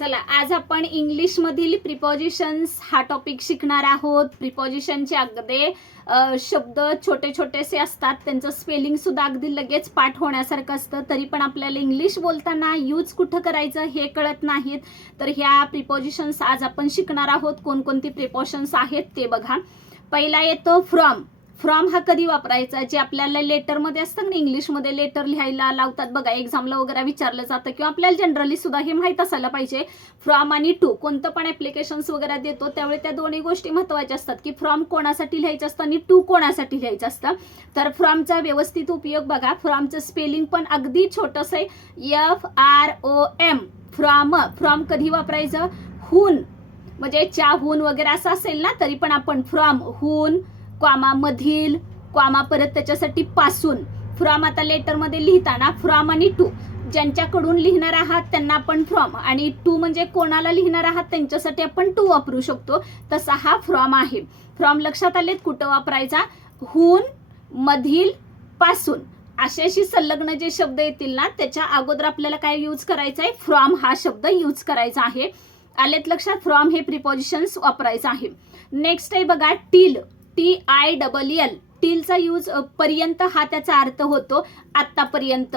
चला आज आपण इंग्लिश मधील प्रिपोजिशन्स हा टॉपिक शिकणार आहोत. प्रिपोजिशनचे अगदी शब्द छोटे छोटेसे असतात, त्यांचं स्पेलिंग सुद्धा अगदी लगेच पाठ होण्यासारखं असतं, तरी पण आपल्याला इंग्लिश बोलताना यूज कुठं करायचं हे कळत नाहीत. तर ह्या प्रिपोजिशन्स आज आपण शिकणार आहोत. कोणकोणती प्रिपोजिशन्स आहेत ते बघा. पहिला येतो फ्रॉम. फ्रॉम हा कधी वापरायचा? जे आपल्याला लेटरमध्ये असतं ना, इंग्लिशमध्ये लेटर लिहायला लावतात बघा, एक्झामला वगैरे विचारलं जातं किंवा आपल्याला जनरली सुद्धा हे माहीत असायला पाहिजे. फ्रॉम आणि टू कोणतं पण ऍप्लिकेशन्स वगैरे देतो त्यावेळी त्या दोन्ही गोष्टी महत्त्वाच्या असतात की फ्रॉम कोणासाठी लिहायचं असतं आणि टू कोणासाठी लिहायचं असतं. तर फ्रॉमचा व्यवस्थित उपयोग बघा. फ्रॉमचं स्पेलिंग पण अगदी छोटंसं आहे, FROM. फ्रॉम. फ्रॉम कधी वापरायचं? हून, म्हणजे चाहून वगैरे असं असेल ना तरी पण आपण फ्रॉम, हून, क्वामा मधील, क्वामा परत त्याच्यासाठी पासून. फ्रॉम आता लेटरमध्ये लिहिताना फ्रॉम आणि टू, ज्यांच्याकडून लिहिणार आहात त्यांना आपण फ्रॉम, आणि टू म्हणजे कोणाला लिहिणार आहात त्यांच्यासाठी आपण टू वापरू शकतो. तसा हा फ्रॉम आहे. फ्रॉम लक्षात आलेत कुठं वापरायचा? हून, मधील, पासून अशाशी संलग्न जे शब्द येतील ना त्याच्या अगोदर आपल्याला काय यूज करायचा आहे? फ्रॉम हा शब्द यूज करायचा आहे. आलेत लक्षात? फ्रॉम हे प्रिपोजिशन्स वापरायचं आहे. नेक्स्ट आहे बघा टिल. TILL. टिलचा यूज पर्यंत हा त्याचा अर्थ होतो. आतापर्यंत,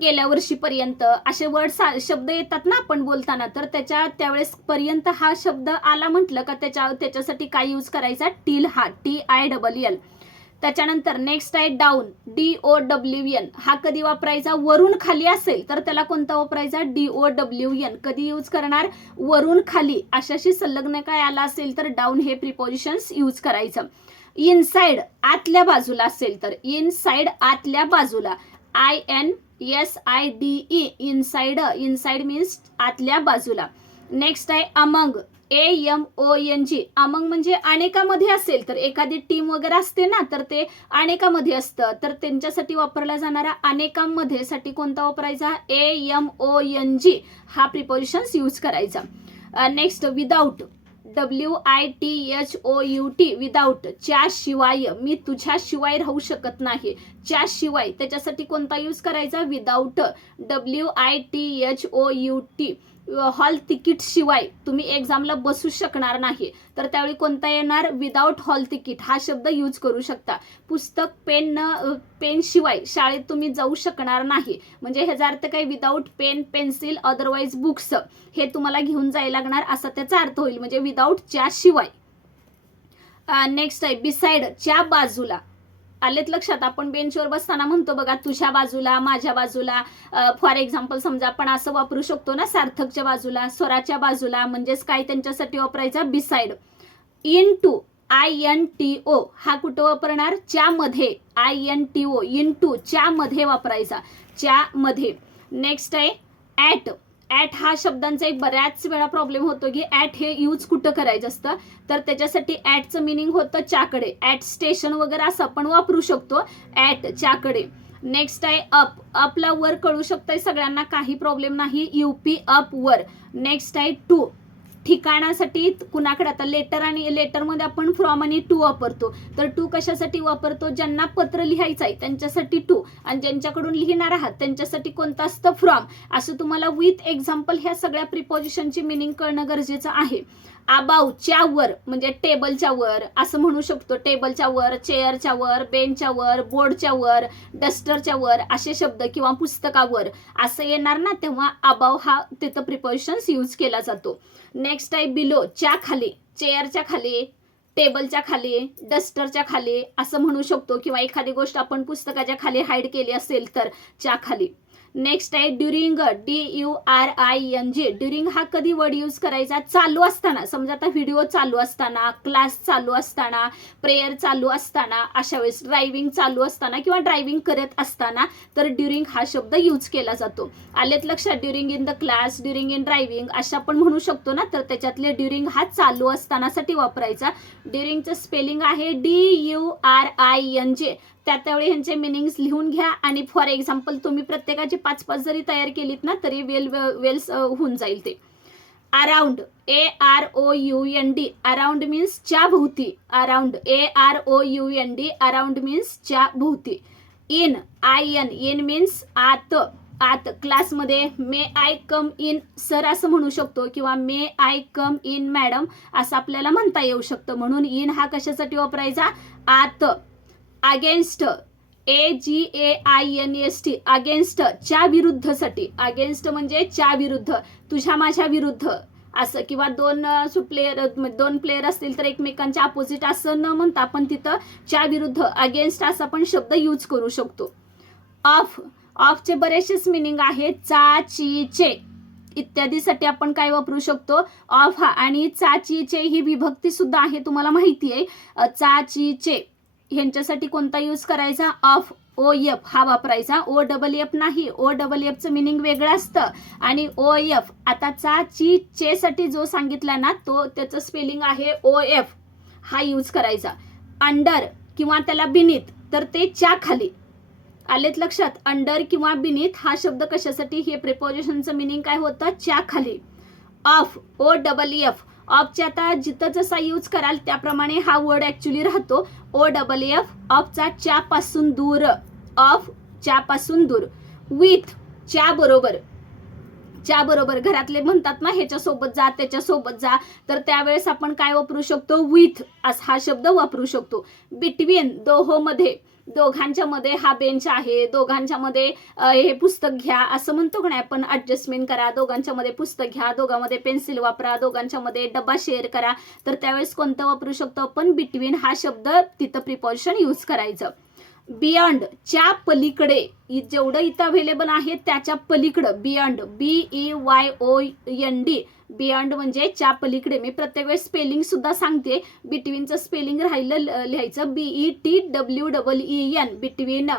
गेल्या वर्षीपर्यंत असे वर्ड शब्द येतात ना आपण बोलताना, तर त्यावेळेस पर्यंत हा शब्द आला म्हटलं का त्याच्यासाठी काय यूज करायचा? टिल हा, TILL. त्याच्यानंतर नेक्स्ट आहे डाऊन. DOWN. हा कधी वापरायचा? वरून खाली असेल तर त्याला कोणता वापरायचा? DOWN. कधी यूज करणार? वरून खाली अशाशी संलग्न काय आला असेल तर डाऊन हे प्रिपोजिशन्स यूज करायचं. इनसाइड. आतल्या बाजूला असेल तर इनसाइड, आतल्या बाजूला. INSIDE. इनसाइड. इनसाइड मीन्स आतल्या बाजूला. नेक्स्ट आहे अमंग. AMONG. अमंग म्हणजे अनेकामध्ये असेल तर एखादी टीम वगैरे असते ना तर ते अनेकामध्ये असतं, तर त्यांच्यासाठी वापरला जाणारा अनेकांमध्ये साठी कोणता वापरायचा? AMONG हा प्रिपोजिशन्स यूज करायचा. Next without. WITHOUT. विदाउट, च्याशिवाय. मी तुझ्याशिवाय राहू शकत नाही. च्याशिवाय त्याच्यासाठी कोणता यूज करायचा? विदाउट. WITHOUT. हॉल तिकीट शिवाय तुम्ही एक्झामला बसू शकणार नाही तर त्यावेळी कोणता येणार? विदाउट हॉल तिकीट हा शब्द यूज करू शकता. पुस्तक, पेन शिवाय शाळेत तुम्ही जाऊ शकणार नाही, म्हणजे ह्याचा अर्थ काय? Without pen, pencil, otherwise books हे तुम्हाला घेऊन जायला लागणार असा त्याचा अर्थ होईल, म्हणजे विदाउट च्या शिवाय. नेक्स्ट आहे बिसाइड. च्या बाजूला. आलेत लक्षात? आपण बेंचवर बसताना म्हणतो बघा तुझ्या बाजूला, माझ्या बाजूला. फॉर एक्झाम्पल समजा आपण असं वापरू शकतो ना, सार्थकच्या बाजूला, स्वराच्या बाजूला, म्हणजेच काय त्यांच्यासाठी वापरायचा? बिसाइड. इनटू. INTO. हा कुठं वापरणार? च्या मध्ये. INTO. इनटू, च्या मध्ये वापरायचा, च्या मध्ये. नेक्स्ट आहे ॲट. ॲट हा शब्दांचा एक बऱ्याच वेळा प्रॉब्लेम होतो की ॲट हे यूज कुठं करायचं असतं, तर त्याच्यासाठी ॲटचं मिनिंग होतं च्याकडे. ॲट स्टेशन वगैरे असं आपण वापरू शकतो, ॲट च्याकडे. नेक्स्ट आहे अप. अपला वर कळू शकतंय सगळ्यांना, काही प्रॉब्लेम नाही. UP अप, वर. नेक्स्ट आहे टू. ठिकाणासाठी कुणाकडे? आता लेटरमध्ये आपण फ्रॉम आणि टू वापरतो, तर टू कशासाठी वापरतो? ज्यांना पत्र लिहायचं आहे त्यांच्यासाठी टू, आणि ज्यांच्याकडून लिहिणार आहात त्यांच्यासाठी कोणतं असतं? फ्रॉम. असं तुम्हाला विथ एक्झाम्पल ह्या सगळ्या प्रिपोजिशनची मिनिंग कळणं गरजेचं आहे. अबाव. च्या वर, म्हणजे टेबलच्या वर असं म्हणू शकतो. टेबलच्या वर, चेअरच्या वर, बेंचच्या वर, बोर्डच्या वर, डस्टरच्या वर असे शब्द, किंवा पुस्तकावर असं येणार ना, तेव्हा अबाव हा तिथं प्रिपोजिशन्स यूज केला जातो. नेक्स्ट आहे बिलो. च्या खाली, चेअरच्या खाली, टेबलच्या खाली, डस्टरच्या खाली असं म्हणू शकतो, किंवा एखादी गोष्ट आपण पुस्तकाच्या खाली हाईड केली असेल तर च्या खाली. नेक्स्ट आहे ड्युरिंग. DURING. ड्युरिंग हा कधी वर्ड यूज करायचा? चालू असताना. समजा आता व्हिडिओ चालू असताना, क्लास चालू असताना, प्रेयर चालू असताना, अशा वेळेस ड्रायव्हिंग चालू असताना किंवा ड्रायव्हिंग करत असताना तर ड्युरिंग हा शब्द यूज केला जातो. आलेत लक्षात? During in the class, during in driving अशा आपण म्हणू शकतो ना, तर त्याच्यातले ड्युरिंग हा चालू असतानासाठी वापरायचा. ड्युरिंगचं स्पेलिंग आहे DURING. त्यावेळी ह्यांचे मिनिंग्स लिहून घ्या, आणि फॉर एक्झाम्पल तुम्ही प्रत्येकाची 5-5 जरी तयार केलीत ना तरी वेल्स होऊन जाईल ते. अराउंड. AROUND. अराउंड मीन्स च्या भोवती. अराउंड. AROUND. अराउंड मीन्स च्या भोवती. इन. IN. इन मीन्स आत. आत क्लासमध्ये मे आय कम इन सर असं म्हणू शकतो किंवा मे आय कम इन मॅडम असं आपल्याला म्हणता येऊ शकतं. म्हणून इन हा कशासाठी वापरायचा? आत. अगेन्स्ट AGAINST अगेन्स्ट च्या विरुद्धसाठी. अगेन्स्ट म्हणजे च्या विरुद्ध, तुझ्या माझ्या विरुद्ध असं, किंवा दोन प्लेयर असतील तर एकमेकांच्या अपोजिट असं न म्हणता आपण तिथं च्या विरुद्ध अगेन्स्ट असा पण शब्द यूज करू शकतो. ऑफ. ऑफचे बरेचसेच मिनिंग आहेत. चा, ची, चे इत्यादीसाठी आपण काय वापरू शकतो? ऑफ हा. आणि चा, ची, चे ही विभक्ती सुद्धा आहे, तुम्हाला माहिती आहे. चा, ची, चे ह्यांच्यासाठी कोणता यूज करायचा? ऑफ. OF हा वापरायचा. OFF नाही. OFFचं मिनिंग वेगळं असतं आणि OF आता चा, ची, चे साठी जो सांगितला ना तो त्याचं स्पेलिंग आहे OF हा यूज करायचा. अंडर किंवा त्याला बिनीथ तर ते च्या खाली. आलेत लक्षात? अंडर किंवा बिनीथ हा शब्द कशासाठी? हे प्रिपोजिशनचं मिनिंग काय होतं? च्या खाली. ऑफ. OFF ऑफचे आता जिथं जसा यूज कराल त्याप्रमाणे हा वर्ड ऍक्च्युली राहतो. OFF ऑफचा च्या पासून दूर. ऑफ च्या पासून दूर. विथ च्या बरोबर. च्या बरोबर घरातले म्हणतात ना ह्याच्यासोबत जा त्याच्यासोबत जा, तर त्यावेळेस आपण काय वापरू शकतो? विथ असा हा शब्द वापरू शकतो. बिटवीन दोहोमध्ये, दोघांच्या मध्ये हा बेंच आहे, दोघांच्या मध्ये हे पुस्तक घ्या असं म्हणतो का नाही आपण? ऍडजस्टमेंट करा, दोघांच्या मध्ये पुस्तक घ्या, दोघांमध्ये पेन्सिल वापरा, दोघांच्या मध्ये डबा शेअर करा, तर त्यावेळेस कोणतं वापरू शकतो आपण? बिटवीन हा शब्द तिथं प्रिपोजिशन यूज करायचं. बियॉन्ड च्या पलीकडे, जेवढं इथं अवेलेबल आहे त्याच्या पलीकडं. बियॉन्ड BEYOND बियॉन्ड म्हणजे च्या पलीकडे. मी प्रत्येक वेळेस स्पेलिंग सुद्धा सांगते. बिटवीनचं स्पेलिंग राहिलं लिहायचं BETWEEN बिटवीन.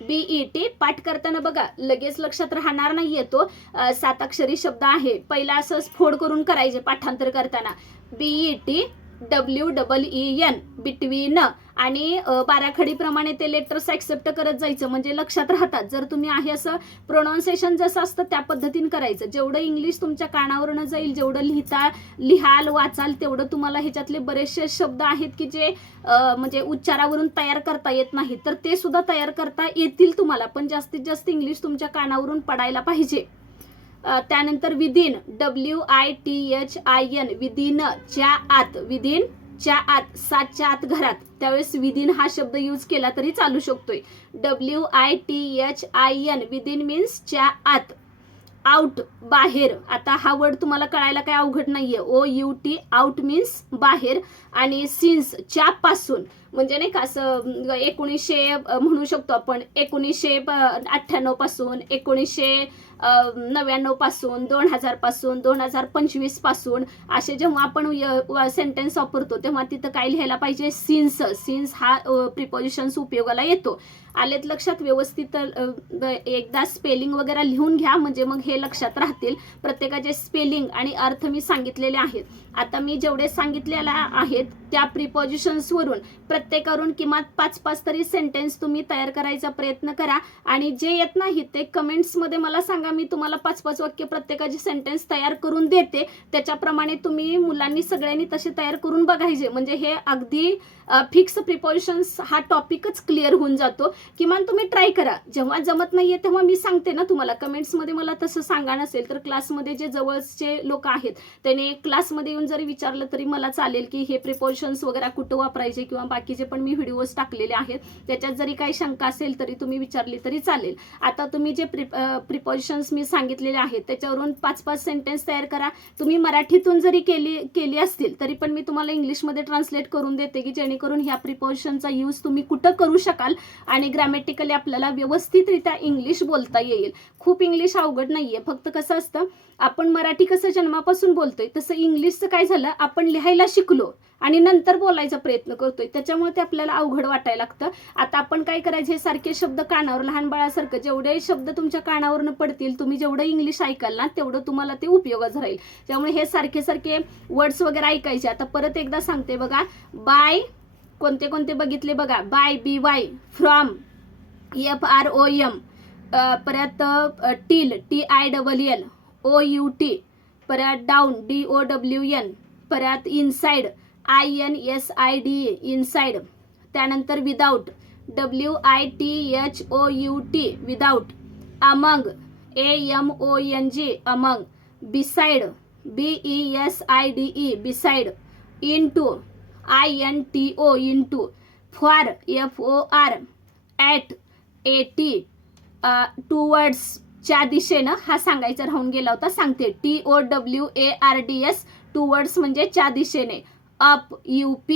BET पाठ करताना बघा लगेच लक्षात राहणार नाहीये, तो 7 अक्षरी शब्द आहे. पहिला असं फोड करून करायचे पाठांतर करताना. BETWEEN between. आणि बाराखडीप्रमाणे ते लेटर्स ऍक्सेप्ट करत जायचं म्हणजे लक्षात राहतात. जर तुम्ही आहे असं प्रोनाऊन्सिएशन जसं असतं त्या पद्धतीने करायचं. जेवढं इंग्लिश तुमच्या कानावरनं जाईल, जेवढं लिहाल वाचाल तेवढं तुम्हाला ह्याच्यातले बरेचसे शब्द आहेत की जे म्हणजे उच्चारावरून तयार करता येत नाही, तर ते सुद्धा तयार करता येतील तुम्हाला. पण जास्तीत जास्त इंग्लिश तुमच्या कानावरून पडायला पाहिजे. त्यानंतर विदिन WITHIN विदिन च्या आत. विदिन च्या आत, 7च्या आत घरात, त्यावेळेस विदिन हा शब्द यूज केला तरी चालू शकतोय. WITHIN विदिन मीन्स च्या आत. आउट बाहेर. आता हा वर्ड तुम्हाला कळायला काही अवघड नाहीये. OUT आउट मीन्स बाहेर. आणि सिन्स च्या पासून म्हणजे नाही का असं 1900 म्हणू शकतो आपण. 1998 पासून, 1999 पासून, 2000 पासून, 2025 पासून असे जेव्हा आपण सेंटेन्स वापरतो तेव्हा तिथं काय लिहायला पाहिजे? सिन्स. सिन्स हा प्रिपोजिशन्स उपयोगाला येतो. आलेत लक्षात? व्यवस्थित एकदा स्पेलिंग वगैरे लिहून घ्या म्हणजे मग हे लक्षात राहतील. प्रत्येकाचे स्पेलिंग आणि अर्थ मी सांगितलेले आहेत. आता मी जेवढे सांगितलेले आहेत त्या प्रिपोजिशन्स वरून प्रत्येकावरून किमान 5-5 तरी सेंटेन्स तुम्ही तयार करायचा प्रयत्न करा. आणि जे येत नाही ते कमेंट्स मध्ये मला सांगा. मी तुम्हाला 5-5 वाक्य प्रत्येकाचे सेंटेन्स तयार करून देते. त्याच्याप्रमाणे तुम्ही मुलांनी सगळ्यांनी तसे तयार करून बघायचे. म्हणजे हे अगदी फिक्स प्रिपोजिशन्स हा टॉपिकच क्लिअर होऊन जातो. किमान तुम्ही ट्राय करा. जेव्हा जमत नाहीये तेव्हा मी सांगते ना तुम्हाला, कमेंट्समध्ये मला तसं सांगा. नसेल तर क्लासमध्ये जे जवळचे लोक आहेत त्याने क्लासमध्ये येऊन जरी विचारलं तरी मला चालेल की हे प्रिपोजिशन्स वगैरे कुठं वापरायचे, किंवा बाकीचे पण मी व्हिडिओज टाकलेले आहेत त्याच्यात जरी काही शंका असेल तरी तुम्ही विचारली तरी चालेल. आता तुम्ही जे प्रिपोजिशन्स मी सांगितलेले आहेत त्याच्यावरून 5-5 सेंटेन्स तयार करा. तुम्ही मराठीतून जरी केली असतील तरी पण मी तुम्हाला इंग्लिशमध्ये ट्रान्सलेट करून देते की जेणेकरून ह्या प्रिपोजिशनचा यूज तुम्ही कुठं करू शकाल आणि ग्रॅमॅटिकली आपल्याला व्यवस्थितरित्या इंग्लिश बोलता येईल. खूप इंग्लिश अवघड नाहीये. फक्त कसं असतं, आपण मराठी कसं जन्मापासून बोलतोय तसं इंग्लिशचं काय झालं, आपण लिहायला शिकलो आणि नंतर बोलायचा प्रयत्न करतोय, त्याच्यामुळे ते आपल्याला अवघड वाटायला लागतं. आता आपण काय करायचं, हे सारखे शब्द कानावर, लहान बाळासारखं जेवढे शब्द तुमच्या कानावरनं पडतील, तुम्ही जेवढं इंग्लिश ऐकाल ना तेवढं तुम्हाला ते उपयोगात राहील. त्यामुळे हे सारखे सारखे वर्ड्स वगैरे ऐकायचे. आता परत एकदा सांगते बघा. बाय कोणते कोणते बघितले बघा. बाय BY, फ्रॉम FROM, परत टिल TILL, OUT, परत डाऊन DOWN, परत इनसाइड INSIDE, इनसाइड. त्यानंतर without WITHOUT, without. Among AMONG among, beside BESIDE beside, into INTO into, for FOR, at 80, towards च्या दिशेनं हा सांगायचा राहून गेला होता. सांगते TOWARDS टुवर्ड्स म्हणजे च्या दिशेने, अप UP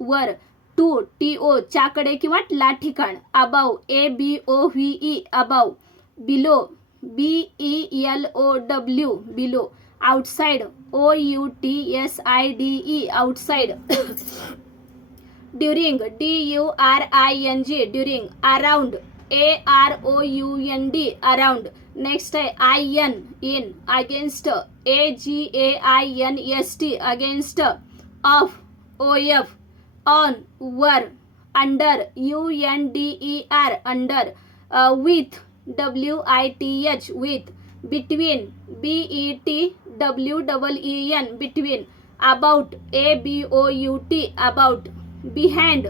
वर, टू TO च्याकडे किंवा ला ठिकाण, above ABOVE above, below BELOW below, outside OUTSIDE outside, during DURING during, around AROUND around. Next आहे IN in, against AGAINST against, of OF on वर, under UNDER under, with WITH with, between BETWEEN between, about ABOUT about, behind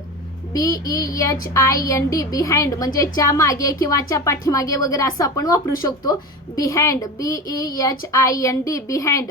BEHIND behind म्हणजे च्या मागे किंवा च्या पाठीमागे वगैरे असं आपण वापरू शकतो. Behind BEHIND behind,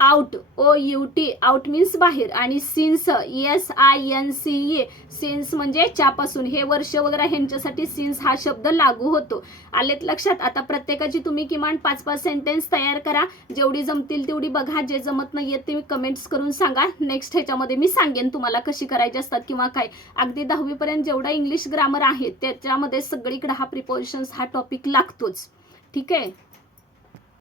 out OUT out means बाहेर, आणि सिन्स SINCE सिन्स म्हणजे च्यापासून. हे वर्ष वगैरे ह्यांच्यासाठी सिन्स हा शब्द लागू होतो. आलेत लक्षात. आता प्रत्येकाची तुम्ही किमान 5-5 सेंटेन्स तयार करा. जेवढी जमतील तेवढी बघा. जे जमत नाहीये ते कमेंट्स करून सांगा. नेक्स्ट ह्याच्यामध्ये मी सांगेन तुम्हाला कशी करायची असतात किंवा काय. अगदी 10वी पर्यंत जेवढा इंग्लिश ग्रामर आहे त्याच्यामध्ये सगळीकडे हा प्रिपोजिशन्स हा टॉपिक लागतोच. ठीक आहे.